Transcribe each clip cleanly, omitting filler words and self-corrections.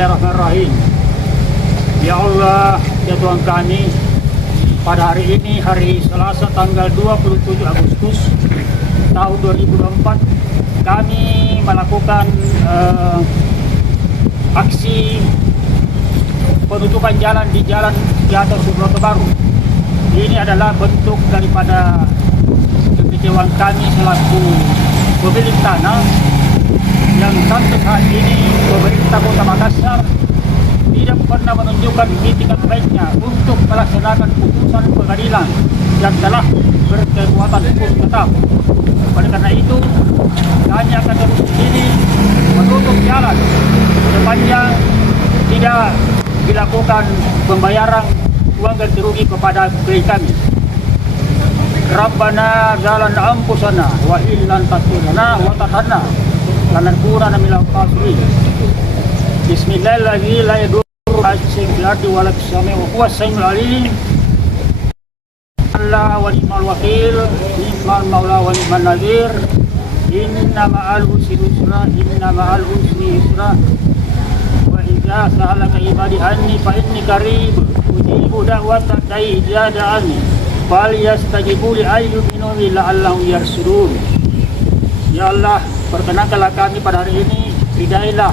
Bismillahirrahmanirrahim. Ya Allah, ya Tuhan kami, pada hari ini, hari Selasa tanggal 27 Agustus tahun 2024, kami melakukan aksi penutupan jalan di Jalan Gatot Subroto Baru. Ini adalah bentuk daripada kekecewaan kami selaku pemilik tanah yang sampai saat ini pemerintah Kota Makassar tidak pernah menunjukkan itikat baiknya untuk melaksanakan putusan pengadilan yang telah berkekuatan hukum tetap. Oleh karena itu, kami akan terus di sini menutup jalan sepanjang tidak dilakukan pembayaran uang ganti rugi kepada klien kami. Rabbana jalan ampusana wa illan tatunana wa tahana lanakuna minal khasirin. Bismillahirrahmanirrahim. La yadurru fil ardi wa la fis samai wa huwas samiul alim. Allah wa ni'mal wakil, ni'mal maula wa ni'man nadhir. Inna ma'al usri yusra, inna ma'al usri yusra. Wa idza sa'alaka ibadi anni fa inni qarib ujibu da'wata da'i idza da'ani falyastajibu li ayyuminu la'allahum yarshudun. Ya Allah, perkenankanlah kami pada hari ini, ridailah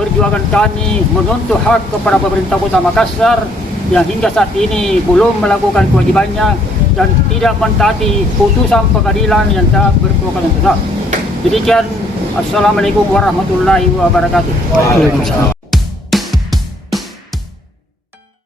perjuangan kami menuntut hak kepada pemerintah Kota Makassar yang hingga saat ini belum melakukan kewajibannya dan tidak mentaati putusan pengadilan yang telah berkekuatan tetap. Demikian, Assalamualaikum warahmatullahi wabarakatuh.